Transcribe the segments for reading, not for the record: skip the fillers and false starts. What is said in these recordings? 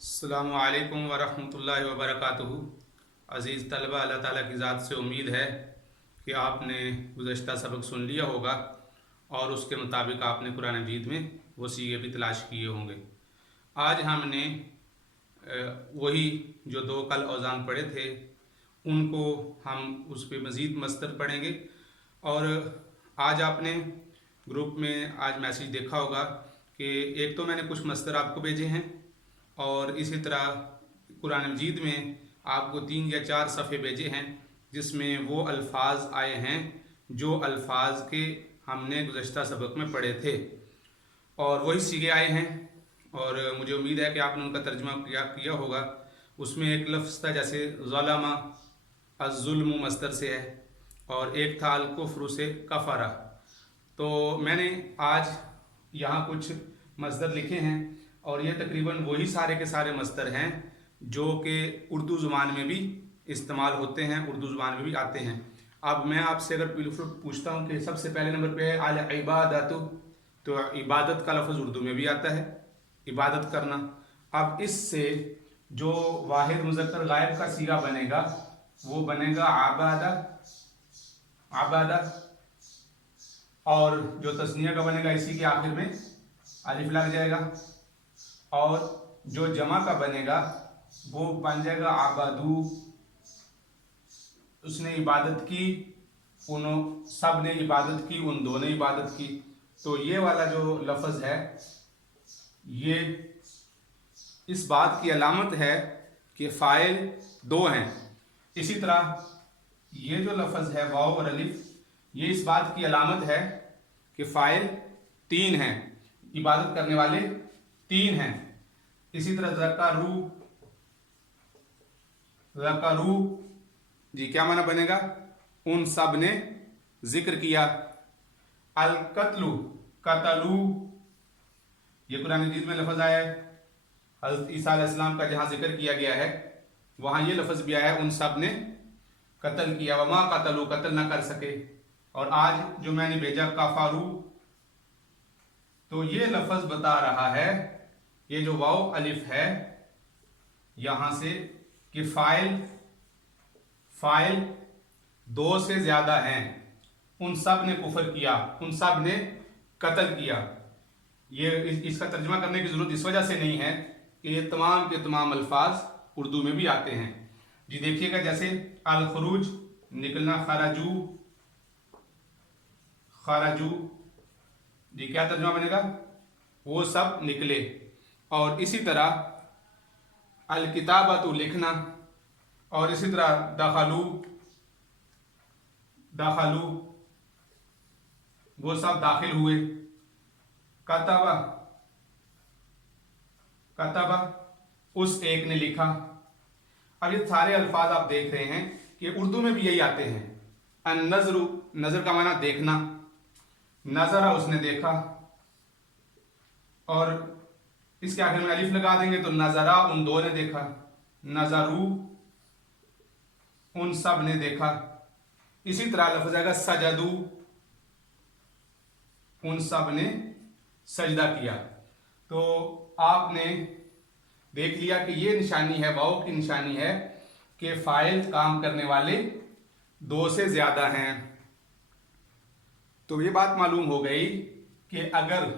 अस्सलामु अलैकुम वरहमतुल्लाहि वबरकातुहू। अज़ीज़ तलबा, अल्लाह ताला की ज़ात से उम्मीद है कि आपने गुज़श्ता सबक सुन लिया होगा और उसके मुताबिक आपने कुरान मजीद में वो सीगे भी तलाश किए होंगे। आज हमने वही जो दो कल औज़ान पढ़े थे उनको हम उस पर मज़ीद मस्तर पढ़ेंगे। और आज आपने ग्रुप में आज मैसेज देखा होगा कि एक तो मैंने कुछ मस्तर आपको भेजे हैं और इसी तरह कुरान मजीद में आपको 3 या 4 सफ़े भेजे हैं जिसमें वो अल्फाज आए हैं जो अल्फाज के हमने गुज़श्ता सबक में पढ़े थे और वही सीगे आए हैं। और मुझे उम्मीद है कि आपने उनका तर्जुमा किया होगा। उसमें एक लफ्ज़ था जैसे ज़लमा, अज़्ज़ुल्मु मस्तर से है, और एक था अल-कुफ्रु से कफ़रा। तो मैंने आज यहाँ कुछ मस्दर लिखे हैं और ये तकरीबन वही सारे के सारे मस्दर हैं जो कि उर्दू ज़ुबान में भी इस्तेमाल होते हैं, उर्दू ज़ुबान में भी आते हैं। अब मैं आपसे अगर पूछता हूँ कि सबसे पहले नंबर पे है अल इबादतु, तो इबादत का लफ्ज़ उर्दू में भी आता है, इबादत करना। अब इससे जो वाहिद मुज़क्कर गायब का सीगा बनेगा वो बनेगा आबादा, आबादा। और जो तस्निया का बनेगा इसी के आखिर में अलिफ लग जाएगा। और जो जमा का बनेगा वो बन जाएगा आबादू, उसने इबादत की, उन सब ने इबादत की, उन दो ने इबादत की। तो ये वाला जो लफ्ज़ है ये इस बात की अलामत है कि फ़ाइल दो हैं। इसी तरह ये जो लफ्ज़ है वाव और अलिफ, ये इस बात की अलामत है कि फ़ाइल 3 हैं, इबादत करने वाले 3 हैं। इसी तरह ज़करू, ज़करू जी क्या माना बनेगा? उन सब ने जिक्र किया। अल कत्लु, कतलू, ये कुरान मजीद में लफ्ज़ आया है। हज़रत ईसा अलैहिस्सलाम का जहाँ जिक्र किया गया है वहाँ ये लफ्ज़ भी आया है, उन सब ने कत्ल किया। वमा कतलू, कत्ल ना कर सके। और आज जो मैंने भेजा काफारू, तो ये लफ्ज़ बता रहा है, ये जो वाव अलिफ है यहाँ से, कि फ़ाइल 2 से ज़्यादा हैं। उन सब ने कुफर किया, उन सब ने कत्ल किया। ये इसका तर्जुमा करने की ज़रूरत इस वजह से नहीं है कि ये तमाम के तमाम अल्फाज उर्दू में भी आते हैं। जी देखिएगा, जैसे अल खरूज, निकलना, खराजू, खराजू, जी क्या तर्जुमा बनेगा? वो सब निकले। और इसी तरह अल किताबतु, लिखना। और इसी तरह दखलू, दखलू, वो सब दाखिल हुए। कतबा, कतबा, उस एक ने लिखा। अब ये सारे अल्फाज आप देख रहे हैं कि उर्दू में भी यही आते हैं। अन नजरू, नजर का माना देखना, नजरा, उसने देखा। और इसके आखिर में अलिफ लगा देंगे तो नजरा, उन दो ने देखा। नजरू, उन सब ने देखा। इसी तरह लफ्ज़ आएगा सजदू, उन सब ने सजदा किया। तो आपने देख लिया कि ये निशानी है, वाव की निशानी है कि फ़ाइल काम करने वाले 2 से ज़्यादा हैं। तो ये बात मालूम हो गई कि अगर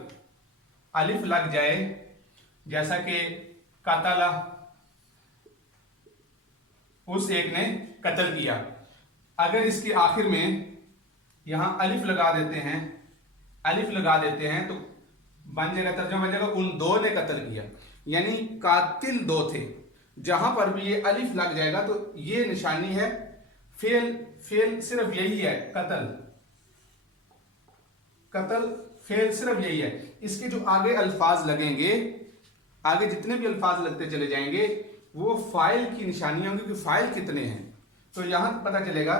अलिफ लग जाए, जैसा कि कतला, उस एक ने कत्ल किया, अगर इसके आखिर में यहां अलिफ लगा देते हैं, अलिफ लगा देते हैं तो बन जाएगा, तर्जुमा बन जाएगा उन 2 ने कत्ल किया। यानी कातिल 2 थे। जहां पर भी ये अलिफ लग जाएगा तो ये निशानी है फेल सिर्फ यही है, कत्ल, कत्ल फेल सिर्फ यही है। इसके जो आगे अल्फाज लगेंगे, आगे जितने भी अल्फाज लगते चले जाएंगे वो फाइल की निशानियां होंगी कि फाइल कितने हैं। तो यहां पता चलेगा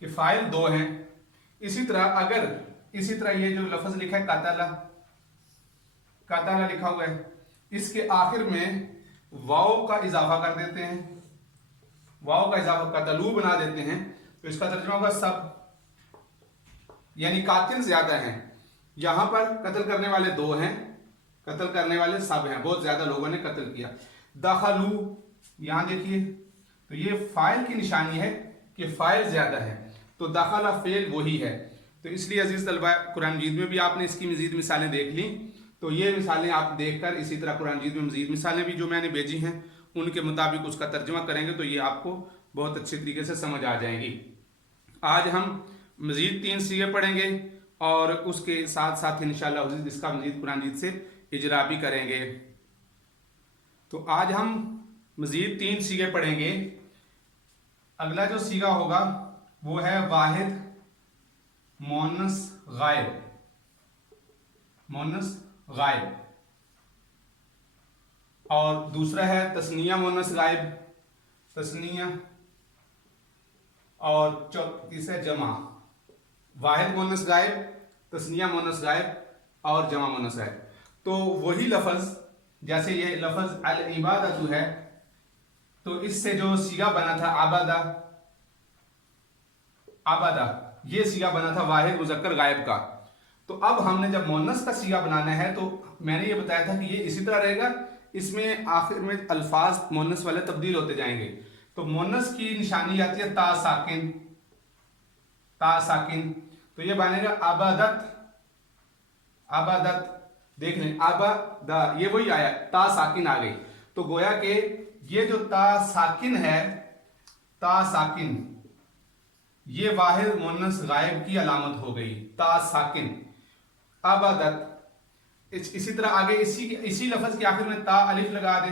कि फाइल 2 हैं। इसी तरह ये जो लफ्ज़ लिखा है कतला, कतला लिखा हुआ है, इसके आखिर में वाव का इजाफा कर देते हैं, वाव का इजाफा कतलू बना देते हैं, तो इसका तर्जुमा होगा सब, यानी कातिल ज्यादा हैं। यहां पर कत्ल करने वाले 2 हैं, कत्ल करने वाले सब हैं, बहुत ज्यादा लोगों ने कत्ल किया। दखलू, यहाँ देखिए तो ये फाइल की निशानी है कि फाइल ज़्यादा है, तो दखला फेल वही है। तो इसलिए अजीज़ तलबा कुरान मजीद में भी आपने इसकी मज़ीद मिसालें देख ली। तो ये मिसालें आप देखकर इसी तरह कुरान मजीद में मज़ीद मिसालें भी जो मैंने भेजी हैं उनके मुताबिक उसका तर्जुमा करेंगे तो ये आपको बहुत अच्छे तरीके से समझ आ जाएगी। आज हम मज़ीद 3 सीगे पढ़ेंगे और उसके साथ साथ इंशाअल्लाह इसका मज़ीद कुरान मजीद से इजरा भी करेंगे। तो आज हम मज़ीद 3 सीगे पढ़ेंगे। अगला जो सीगा होगा वो है वाहिद मोनस गायब, मोनस गायब, और दूसरा है तस्निया मोनस गायब, तस्निया, और तीसरा जमा। वाहिद मोनस गायब, तस्निया मोनस गायब और जमा मोनस गायब। तो वही लफ्ज़ जैसे ये लफ्ज़ अल इबादतु है तो इससे जो सीगा बना था आबादा, आबादा ये सीगा बना था वाहिद मुज़क्कर गायब का। तो अब हमने जब मोनस का सीगा बनाना है तो मैंने ये बताया था कि ये इसी तरह रहेगा, इसमें आखिर में अल्फाज मोनस वाले तब्दील होते जाएंगे। तो मोनस की निशानी आती है ता साकिन, ता साकिन, तो ये बनेगा आबादत, आबादत। देख लें आबादा ये वही आया, ता साकिन आ गई। तो गोया के ये जो ता साकिन है, ता साकिन ये वाहिद मुन्नस गायब की अलामत हो गई, ता साकिन। आबादत इसी तरह आगे इसी लफ्ज के आखिर में ता अलिफ लगा दे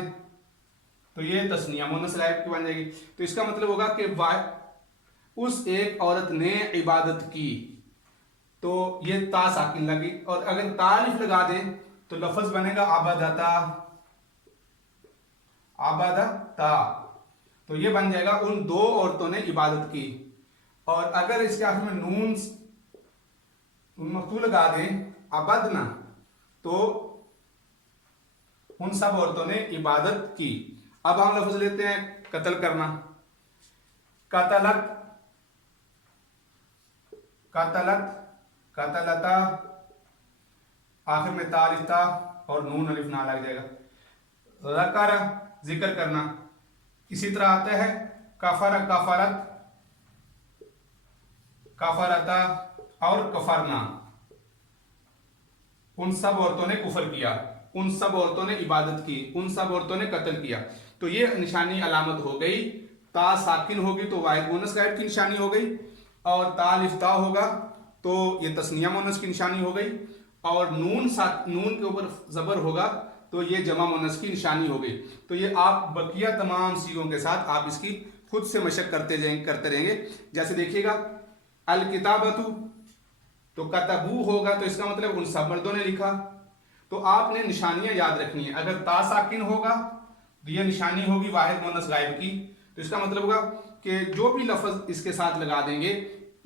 तो ये तस्निया मुन्नस गायब की बन जाएगी। तो इसका मतलब होगा कि उस एक औरत ने इबादत की, तो ये ता साकिन लगी। और अगर ता अलिफ लगा दे तो लफ्ज बनेगा आबादता, आबादता। तो ये बन जाएगा उन 2 औरतों ने इबादत की। और अगर इसके आखिर में नून मफ्तू लगा दें अबदना तो उन सब औरतों ने इबादत की। अब हम लफ्ज लेते हैं कत्ल करना, कतलत, कतलत, कतलता, आखिर में तालिता और नून अलिफ ना लग जाएगा। ज़कर जिक्र करना, इसी तरह आता है कफर, कफरत, कफरता और कफरना। उन सब औरतों ने कुफर किया, उन सब औरतों ने इबादत की, उन सब औरतों ने कत्ल किया। तो ये निशानी अलामत हो गई। ता साकिन होगी तो वाहिद मुन्नस गायब की निशानी हो गई, और ता अलिफ ता होगा तो ये तस्निया मुन्नस की निशानी हो गई, और नून के ऊपर जबर होगा तो ये जमा मुन्नस की निशानी हो गई। तो ये आप बकिया तमाम सीगों के साथ आप इसकी खुद से मशक करते रहेंगे। जैसे देखिएगा अल किताबतु तो कतबू होगा तो इसका मतलब उन सब मर्दों ने लिखा। तो आपने निशानियां याद रखनी है। अगर ता साकिन होगा तो ये निशानी होगी वाहिद मुन्नस गायब की। तो इसका मतलब होगा कि जो भी लफ्ज इसके साथ लगा देंगे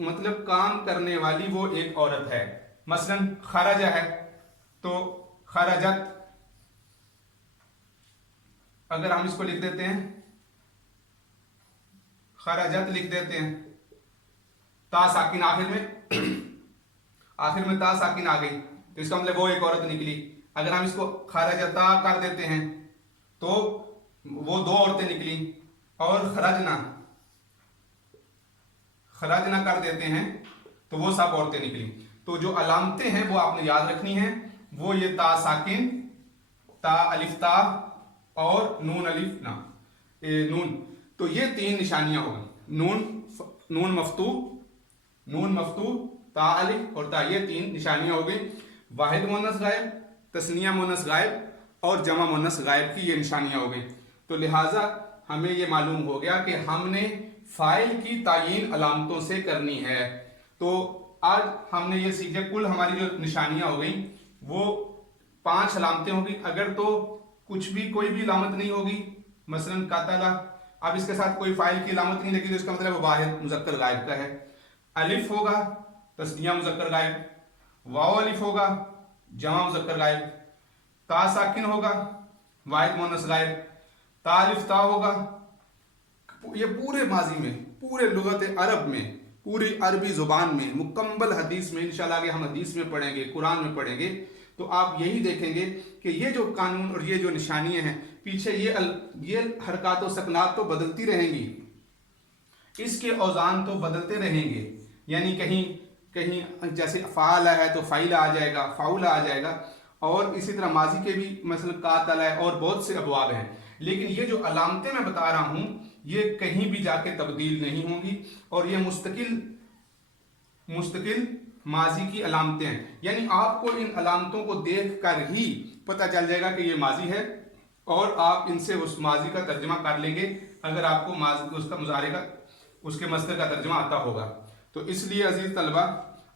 मतलब काम करने वाली वो एक औरत है। मसलन खराजा है तो खराजत, अगर हम इसको लिख देते हैं खराजत लिख देते हैं, ता साकिन आखिर में ता साकिन आ गई तो इसका मतलब वो एक औरत निकली। अगर हम इसको खराजता कर देते हैं तो वो 2 औरतें निकली, और खराजना कर देते हैं तो वो सब औरतें निकली। तो जो अलामतें हैं वो आपने याद रखनी है, वो ये ता साकिन, ता अलिफ ता और नून अलिफ ना नून। तो ये 3 निशानियां होगी, नून मफ्तू, ता अलिफ और ता, ये 3 निशानियां हो गई। वाहिद मुन्नस गायब, तस्निया मुन्नस गायब और जमा मुन्नस गायब की ये निशानियां हो गई। तो लिहाजा हमें ये मालूम हो गया कि हमने फाइल की तायीन अलामतों से करनी है। तो आज हमने ये सीखे, कुल हमारी जो निशानियां हो गई वो 5 अलामतें होगी। अगर तो कुछ भी कोई भी अलामत नहीं होगी, मसलन कातला, अब इसके साथ कोई फाइल की अलामत नहीं लगी तो इसका मतलब वाहिद मुज़क्कर गायब का है। अलिफ होगा तस्निया मुज़क्कर गायब, वाव अलिफ होगा जमा मुज़क्कर गायब, ता साकिन होगा वाहिद मुन्नस गायब, ता अलिफ ता होगा। ये पूरे माजी में, पूरे लुगत अरब में, पूरी अरबी ज़ुबान में, मुकम्मल हदीस में, इंशाल्लाह आगे हम हदीस में पढ़ेंगे, कुरान में पढ़ेंगे, تو آپ یہی دیکھیں گے کہ یہ جو قانون اور یہ جو نشانیاں ہیں پیچھے یہ حرکات و سکنات تو بدلتی رہیں گی، اس کے اوزان تو بدلتے رہیں گے، یعنی کہیں جیسے فعال ہے تو فعیل آ جائے گا، فعول آ جائے گا، اور اسی طرح ماضی کے بھی مثلا قاتل ہے اور بہت سے ابواب ہیں، لیکن یہ جو علامتیں میں بتا رہا ہوں یہ کہیں بھی جا کے تبدیل نہیں ہوں گی، اور یہ مستقل ماضی کی علامتیں ہیں، یعنی آپ کو ان علامتوں کو دیکھ کر ہی پتہ چل جائے گا کہ یہ ماضی ہے، اور آپ ان سے اس ماضی کا ترجمہ کر لیں گے اگر آپ کو اس کا مضارع کا اس کے مصدر کا ترجمہ آتا ہوگا۔ تو اس لیے عزیز طلبہ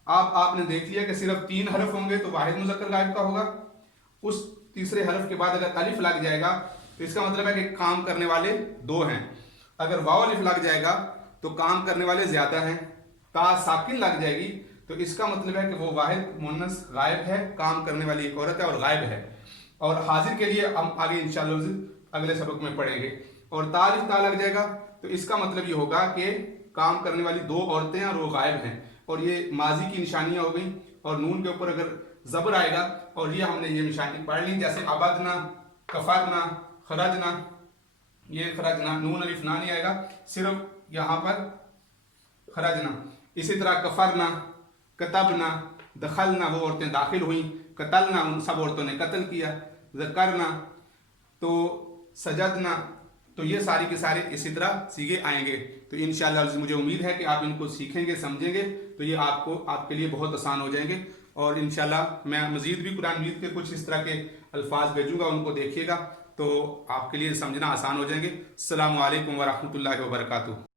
آپ نے دیکھ لیا کہ صرف 3 حرف ہوں گے تو واحد مذکر غائب کا ہوگا، اس تیسرے حرف کے بعد اگر الف لگ جائے گا تو اس کا مطلب ہے کہ کام کرنے والے 2 ہیں، اگر واو الف لگ جائے گا تو کام کرنے والے زیادہ ہیں، تا ساکن لگ جائے گی تو اس کا مطلب ہے کہ وہ واحد مؤنث غائب ہے، کام کرنے والی ایک عورت ہے اور غائب ہے، اور حاضر کے لیے ہم آگے انشاءاللہ اگلے سبق میں پڑھیں گے، اور تا الف تا لگ جائے گا تو اس کا مطلب یہ ہوگا کہ کام کرنے والی 2 عورتیں ہیں اور وہ غائب ہیں، اور یہ ماضی کی نشانیاں ہو گئیں، اور نون کے اوپر اگر زبر آئے گا اور یہ ہم نے یہ نشانی پڑھ لی، جیسے عبدنا، کفرنا، خرجنا، یہ خرجنا نون الف نہ نہیں آئے گا، صرف یہاں پر خرجنا، اسی طرح کفرنا، کتبنا، دخلنا وہ عورتیں داخل ہوئیں، قتلنا ان سب عورتوں نے قتل کیا، ذکرنا تو سجدنا، تو یہ ساری کے سارے اسی طرح صیغے آئیں گے، تو انشاءاللہ مجھے امید ہے کہ آپ ان کو سیکھیں گے، سمجھیں گے تو یہ آپ کے لیے بہت آسان ہو جائیں گے، اور انشاءاللہ میں مزید بھی قرآن مجید کے کچھ اس طرح کے الفاظ بھیجوں گا، ان کو دیکھیے گا تو آپ کے لیے سمجھنا آسان ہو جائیں گے۔ السلام علیکم ورحمۃ اللہ وبرکاتہ۔